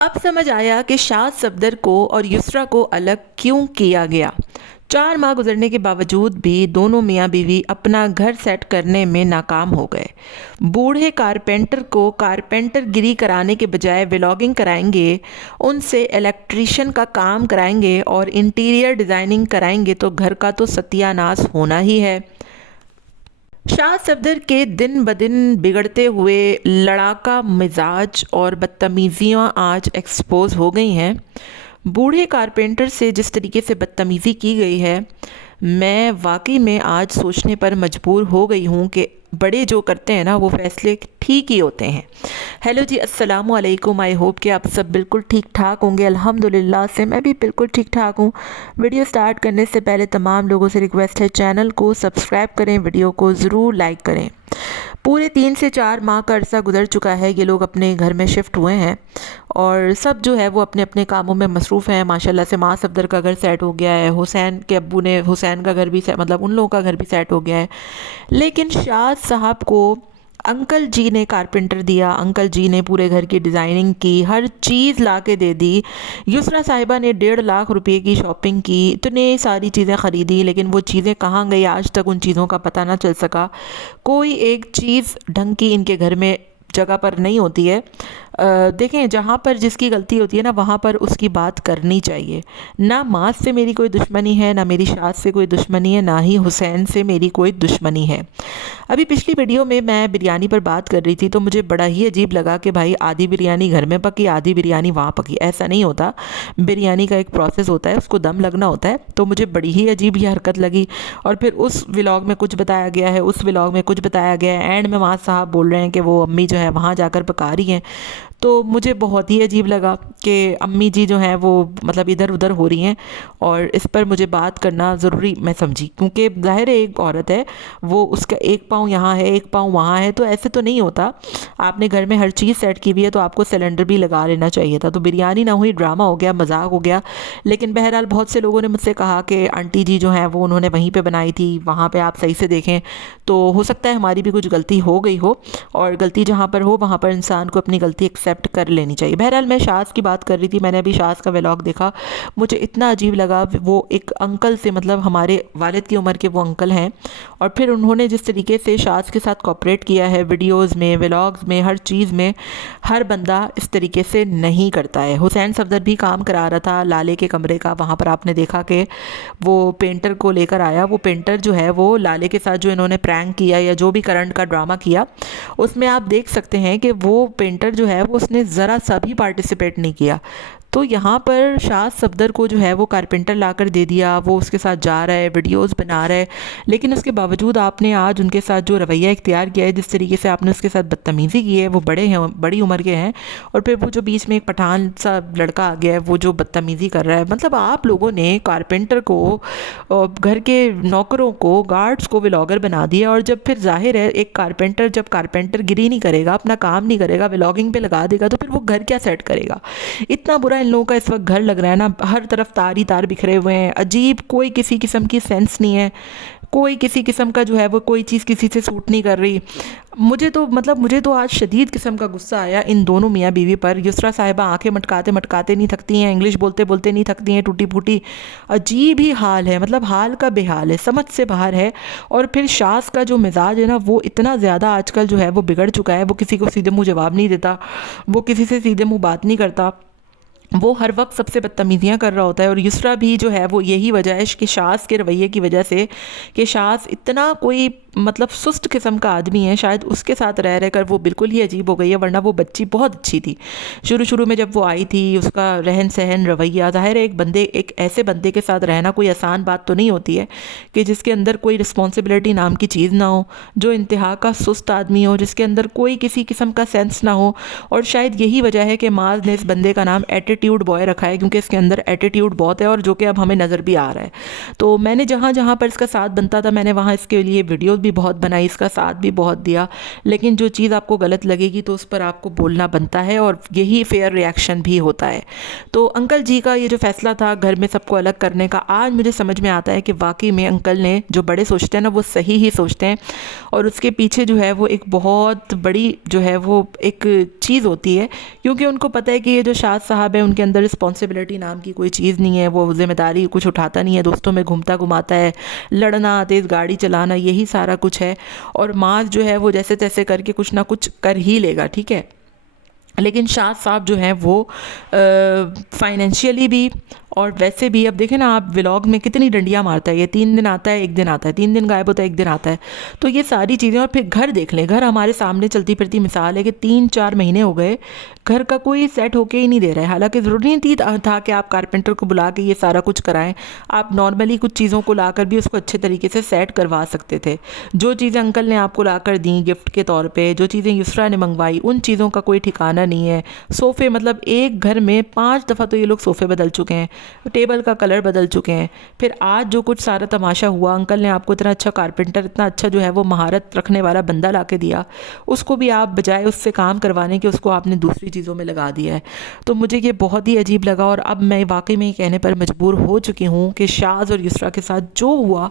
अब समझ आया कि शाद सफदर को और युसरा को अलग क्यों किया गया। 4 माह गुजरने के बावजूद भी दोनों मियाँ बीवी अपना घर सेट करने में नाकाम हो गए। बूढ़े कारपेंटर को कारपेंटर गिरी कराने के बजाय व्लॉगिंग कराएंगे, उनसे इलेक्ट्रीशियन का काम कराएंगे और इंटीरियर डिज़ाइनिंग कराएंगे तो घर का तो सत्यानाश होना ही है। शाद सफदर के दिन ब दिन बिगड़ते हुए लड़ाका मिजाज और बदतमीज़ियाँ आज एक्सपोज हो गई हैं। बूढ़े कारपेंटर से जिस तरीके से बदतमीज़ी की गई है, मैं वाकई में आज सोचने पर मजबूर हो गई हूँ कि बड़े जो करते हैं ना वो फ़ैसले ठीक ही होते हैं। हेलो जी, अस्सलाम वालेकुम। आई होप कि आप सब बिल्कुल ठीक ठाक होंगे। अल्हम्दुलिल्लाह से मैं भी बिल्कुल ठीक ठाक हूँ। वीडियो स्टार्ट करने से पहले तमाम लोगों से रिक्वेस्ट है, चैनल को सब्सक्राइब करें, वीडियो को ज़रूर लाइक करें। पूरे 3 से 4 माह का अरसा गुजर चुका है, ये लोग अपने घर में शिफ्ट हुए हैं और सब जो है वो अपने अपने कामों में मसरूफ़ हैं। माशाल्लाह से माँ सफदर का घर सेट हो गया है, हुसैन के अब्बू ने हुसैन का घर भी मतलब उन लोगों का घर भी सेट हो गया है। लेकिन शाद साहब को अंकल जी ने कारपेंटर दिया, अंकल जी ने पूरे घर की डिज़ाइनिंग की, हर चीज़ ला के दे दी। युसरा साहिबा ने 1.5 लाख रुपए की शॉपिंग की, इतने सारी चीज़ें ख़रीदी, लेकिन वो चीज़ें कहाँ गई आज तक उन चीज़ों का पता ना चल सका। कोई एक चीज़ ढंग की इनके घर में जगह पर नहीं होती है। देखें, जहाँ पर जिसकी गलती होती है ना वहाँ पर उसकी बात करनी चाहिए। ना माँ से मेरी कोई दुश्मनी है, ना मेरी सास से कोई दुश्मनी है, ना ही हुसैन से मेरी कोई दुश्मनी है। अभी पिछली वीडियो में मैं बिरयानी पर बात कर रही थी तो मुझे बड़ा ही अजीब लगा कि भाई आधी बिरयानी घर में पकी, आधी बिरयानी वहाँ पकी। ऐसा नहीं होता, बिरयानी का एक प्रोसेस होता है, उसको दम लगना होता है। तो मुझे बड़ी ही अजीब ये हरकत लगी। और फिर उस व्लॉग में कुछ बताया गया है, उस व्लॉग में कुछ बताया गया है, एंड में माँ साहब बोल रहे हैं कि वो अम्मी जो है वहाँ जाकर पका रही हैं। तो मुझे बहुत ही अजीब लगा कि अम्मी जी जो हैं वो मतलब इधर उधर हो रही हैं, और इस पर मुझे बात करना ज़रूरी मैं समझी, क्योंकि ज़ाहिर है एक औरत है, वो उसका एक पाँव यहाँ है एक पाँव वहाँ है, तो ऐसे तो नहीं होता। आपने घर में हर चीज़ सेट की हुई है तो आपको सिलेंडर भी लगा लेना चाहिए था। तो बिरयानी ना हुई, ड्रामा हो गया, मजाक हो गया। लेकिन बहरहाल बहुत से लोगों ने मुझसे कहा कि आंटी जी जो हैं वो उन्होंने वहीं पर बनाई थी, वहाँ पर आप सही से देखें। तो हो सकता है हमारी भी कुछ गलती हो गई हो, और गलती जहाँ पर हो वहाँ पर इंसान को अपनी गलती एक्सेप्ट कर लेनी चाहिए। बहरहाल मैं शाज़ की बात कर रही थी, मैंने अभी शाज़ का व्लॉग देखा, मुझे इतना अजीब लगा। वो एक अंकल से, मतलब हमारे वालिद की उम्र के वो अंकल हैं, और फिर उन्होंने जिस तरीके से शाज़ के साथ कोऑपरेट किया है वीडियोज़ में, व्लॉग्स में, हर चीज़ में, हर बंदा इस तरीके से नहीं करता है। हुसैन सफदर भी काम करा रहा था लाले के कमरे का, वहाँ पर आपने देखा कि वो पेंटर को लेकर आया। वो पेंटर जो है वो लाले के साथ जो इन्होंने प्रैंक किया या जो भी करंट का ड्रामा किया, उसमें आप देख सकते हैं कि वो पेंटर जो है वो उसने ज़रा सा भी पार्टिसिपेट नहीं किया। तो यहाँ पर शाद सफदर को जो है वो कारपेंटर लाकर दे दिया, वो उसके साथ जा रहा है, वीडियोस बना रहा है, लेकिन उसके बावजूद आपने आज उनके साथ जो रवैया इख्तियार किया है, जिस तरीके से आपने उसके साथ बदतमीज़ी की है, वो बड़े हैं, बड़ी उम्र के हैं, और फिर वो जो बीच में एक पठान सा लड़का आ गया है वो जो बदतमीज़ी कर रहा है। मतलब आप लोगों ने कारपेंटर को, घर के नौकरों को, गार्ड्स को व्लॉगर बना दिया। और जब फिर जाहिर है एक कारपेंटर जब कारपेंटर गिरी नहीं करेगा, अपना काम नहीं करेगा, व्लॉगिंग पे लगा देगा, तो फिर वो घर क्या सेट करेगा। इतना बुरा इन लोगों का इस वक्त घर लग रहा है ना, हर तरफ तार ही तार बिखरे हुए हैं, अजीब, कोई किसी किस्म की सेंस नहीं है, कोई किसी किस्म का जो है वो कोई चीज़ किसी से सूट नहीं कर रही। मुझे तो आज शदीद किस्म का गुस्सा आया इन दोनों मियाँ बीवी पर। युसरा साहिबा आंखें मटकाते मटकाते नहीं थकती हैं, इंग्लिश बोलते बोलते नहीं थकती हैं, टूटी फूटी अजीब ही हाल है, मतलब हाल का बेहाल है, समझ से बाहर है। और फिर शास का जो मिजाज है ना वो इतना ज़्यादा आजकल जो है वो बिगड़ चुका है, वो किसी को सीधे मुँह जवाब नहीं देता, वो किसी से सीधे मुँह बात नहीं करता, वो हर वक्त सबसे बदतमीज़ियाँ कर रहा होता है। और युसरा भी जो है वो यही वजह है कि शास के रवैये की वजह से, कि शास इतना कोई मतलब सुस्त किस्म का आदमी है, शायद उसके साथ रह कर वो बिल्कुल ही अजीब हो गई है। वरना वो बच्ची बहुत अच्छी थी शुरू शुरू में जब वो आई थी, उसका रहन सहन, रवैया, ज़ाहिर है एक ऐसे बंदे के साथ रहना कोई आसान बात तो नहीं होती है कि जिसके अंदर कोई रिस्पॉन्सिबिलिटी नाम की चीज़ ना हो, जो इंतहा का सुस्त आदमी हो, जिसके अंदर कोई किसी किस्म का सेंस ना हो। और शायद यही वजह है कि माज ने इस बंदे का नाम एटीट्यूड बॉय रखा है, क्योंकि इसके अंदर एटीट्यूड बहुत है, और जो कि अब हमें नज़र भी आ रहा है। तो मैंने जहाँ जहाँ पर इसका साथ बनता था मैंने वहाँ इसके लिए वीडियो भी बहुत बनाई, इसका साथ भी बहुत दिया, लेकिन जो चीज़ आपको गलत लगेगी तो उस पर आपको बोलना बनता है और यही फेयर रिएक्शन भी होता है। तो अंकल जी का ये जो फ़ैसला था घर में सबको अलग करने का, आज मुझे समझ में आता है कि वाकई में अंकल ने जो बड़े सोचते हैं ना वो सही ही सोचते हैं, और उसके पीछे जो है वो एक बहुत बड़ी जो है वो एक चीज़ होती है, क्योंकि उनको पता है कि ये जो शाद साहब है उनके अंदर रिस्पॉन्सिबिलिटी नाम की कोई चीज़ नहीं है, वो जिम्मेदारी कुछ उठाता नहीं है, दोस्तों में घूमता घुमाता है, लड़ना, तेज़ गाड़ी चलाना, यही सारा कुछ है। और माज जो है वो जैसे तैसे करके कुछ ना कुछ कर ही लेगा, ठीक है। लेकिन शाद साहब जो हैं वो फाइनेंशियली भी और वैसे भी, अब देखें ना आप व्लॉग में कितनी डंडियाँ मारता है ये, 3 दिन आता है 1 दिन आता है, 3 दिन गायब होता है 1 दिन आता है। तो ये सारी चीज़ें, और फिर घर देख लें, घर हमारे सामने चलती फिरती मिसाल है कि 3-4 महीने हो गए घर का कोई सेट होके ही नहीं दे रहा है। हालांकि ज़रूरी नहीं था कि आप कारपेंटर को बुला के ये सारा कुछ कराएं, आप नॉर्मली कुछ चीज़ों को लाकर भी उसको अच्छे तरीके से सेट करवा सकते थे। जो चीज़ें अंकल ने आपको लाकर दी गिफ्ट के तौर पे, जो चीज़ें युसरा ने मंगवाई, उन चीज़ों का कोई ठिकाना नहीं है। सोफ़े, मतलब एक घर में 5 दफ़ा तो ये लोग सोफ़े बदल चुके हैं, टेबल का कलर बदल चुके हैं। फिर आज जो कुछ सारा तमाशा हुआ, अंकल ने आपको इतना अच्छा कारपेंटर, इतना अच्छा जो है वो महारत रखने वाला बंदा ला के दिया, उसको भी आप बजाय उससे काम करवाने के उसको आपने दूसरी चीज़ों में लगा दिया है। तो मुझे ये बहुत ही अजीब लगा, और अब मैं वाकई में ये कहने पर मजबूर हो चुकी हूँ कि शाज़ और युसरा के साथ जो हुआ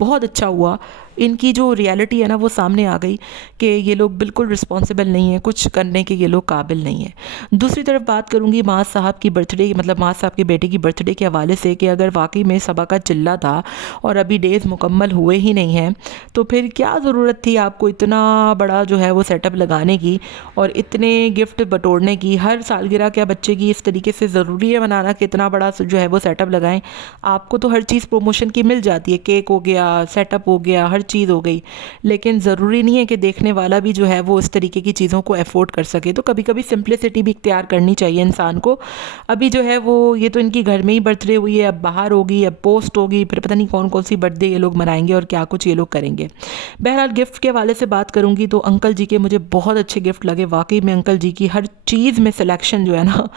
बहुत अच्छा हुआ। इनकी जो रियलिटी है ना वो सामने आ गई कि ये लोग बिल्कुल रिस्पॉन्सिबल नहीं है, कुछ करने के ये लोग काबिल नहीं है। दूसरी तरफ बात करूँगी माँ साहब की बर्थडे, मतलब माँ साहब के बेटे की बर्थडे के हवाले से, कि अगर वाकई में सबा का चिल्ला था और अभी डेज़ मुकम्मल हुए ही नहीं हैं, तो फिर क्या ज़रूरत थी आपको इतना बड़ा जो है वो सेटअप लगाने की और इतने गिफ्ट बटोरने की। हर सालगिरह क्या बच्चे की इस तरीके से ज़रूरी है बनाना कि इतना बड़ा जो है वो सेटअप लगाएं? आपको तो हर चीज़ प्रमोशन की मिल जाती है, केक हो गया, सेटअप हो गया, हर चीज़ हो गई, लेकिन ज़रूरी नहीं है कि देखने वाला भी जो है वो इस तरीके की चीज़ों को अफोर्ड कर सके। तो कभी कभी सिंप्लिसिटी भी इख्तियार करनी चाहिए इंसान को। अभी जो है वो ये तो इनकी घर में ही बर्थडे हुई है, अब बाहर होगी, अब पोस्ट होगी, फिर पता नहीं कौन कौन सी बर्थडे ये लोग मनाएंगे और क्या कुछ ये लोग करेंगे। बहरहाल गिफ्ट के हवाले से बात करूँगी तो अंकल जी के मुझे बहुत अच्छे गिफ्ट लगे। वाकई में अंकल जी की हर चीज़ में सिलेक्शन जो है ना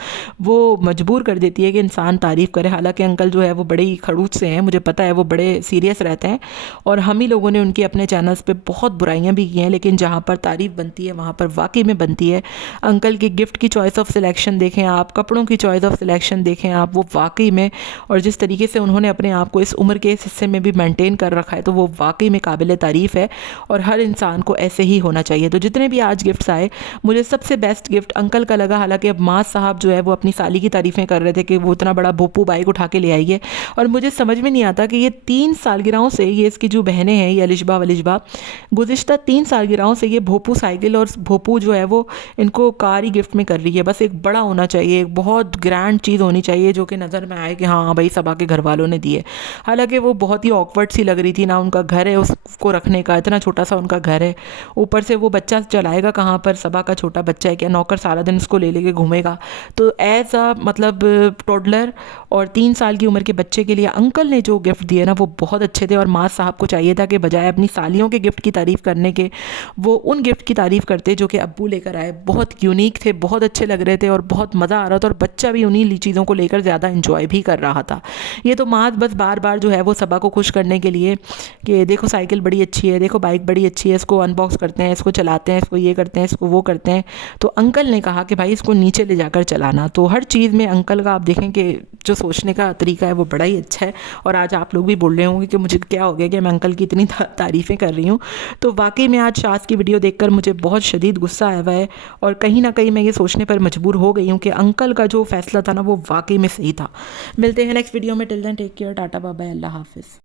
वो मजबूर कर देती है कि इंसान तारीफ़ करे। हालांकि अंकल जो है वो बड़े ही खड़ूस से हैं, मुझे पता है, वो बड़े सीरियस रहते हैं, और हम ही लोगों ने उनके अपने चैनल्स पे बहुत बुराइयां भी की हैं, लेकिन जहाँ पर तारीफ़ बनती है वहाँ पर वाकई में बनती है। अंकल की गिफ्ट की चॉइस ऑफ सिलेक्शन देखें आप, कपड़ों की चॉइस ऑफ सिलेक्शन देखें आप, वो वाकई में, और जिस तरीके से उन्होंने अपने आप को इस उम्र के इस हिस्से में भी मेंटेन कर रखा है, तो वो वाकई में काबिल तारीफ़ है और हर इंसान को ऐसे ही होना चाहिए। तो जितने भी आज गिफ्ट्स आए, मुझे सबसे बेस्ट गिफ्ट अंकल का लगा। हालांकि अब माँ साहब जो है वो अपनी साली की तारीफ़ें कर रहे थे कि वो इतना बड़ा भोपू बाइक उठा के ले आई है, और मुझे समझ में नहीं आता कि ये 3 सालगिरहों से, ये इसकी जो बहनें हैं, ये अलिशबा वलिशबा, गुज़िश्ता 3 सालगिरहों से ये भोपू साइकिल और भोपू जो है वो इनको कार ही गिफ्ट में कर रही है। बस एक बड़ा होना चाहिए, एक बहुत ग्रैंड चीज़ होनी चाहिए जो कि नज़र में आए कि हाँ भाई सबा के घर वालों ने दिए। हालांकि वो बहुत ही ऑकवर्ड सी लग रही थी ना, उनका घर है उसको रखने का, इतना छोटा सा उनका घर है, ऊपर से वो बच्चा चलाएगा कहाँ पर, सबा का छोटा बच्चा है, क्या नौकर सारा दिन उसको ले लेके घूमेगा। तो एज अ मतलब टोडलर और 3 साल की उम्र के बच्चे के लिए अंकल ने जो गिफ्ट दिए ना वो बहुत अच्छे थे, और माँ साहब को चाहिए था कि बजाय अपनी सालियों के गिफ्ट की तारीफ़ करने के वो उन गिफ्ट की तारीफ़ करते जो कि अब्बू लेकर आए। बहुत यूनिक थे, बहुत अच्छे लग रहे थे और बहुत मज़ा आ रहा था, और बच्चा भी उन्हीं चीज़ों को लेकर ज़्यादा इंजॉय भी कर रहा था। ये तो माँ बस बार बार जो है वो सबा को खुश करने के लिए कि देखो साइकिल बड़ी अच्छी है, देखो बाइक बड़ी अच्छी है, इसको अनबॉक्स करते हैं, इसको चलाते हैं, इसको ये करते हैं, इसको वो करते हैं। तो अंकल ने कहा कि भाई इसको नीचे ले जाकर चलाना। तो हर चीज़ में अंकल का आप देखें कि जो सोचने का तरीका है वो बड़ा ही अच्छा है। और आज आप लोग भी बोल रहे होंगे कि मुझे क्या हो गया कि मैं अंकल की इतनी तारीफ़ें कर रही हूँ। तो वाकई में आज शाज़ की वीडियो देखकर मुझे बहुत शदीद गुस्सा आया हुआ है, और कहीं ना कहीं मैं ये सोचने पर मजबूर हो गई हूँ कि अंकल का जो फैसला था ना वो वाकई में सही था। मिलते हैं नेक्स्ट वीडियो में, till then take care, tata bye bye, अल्लाह हाफिज़।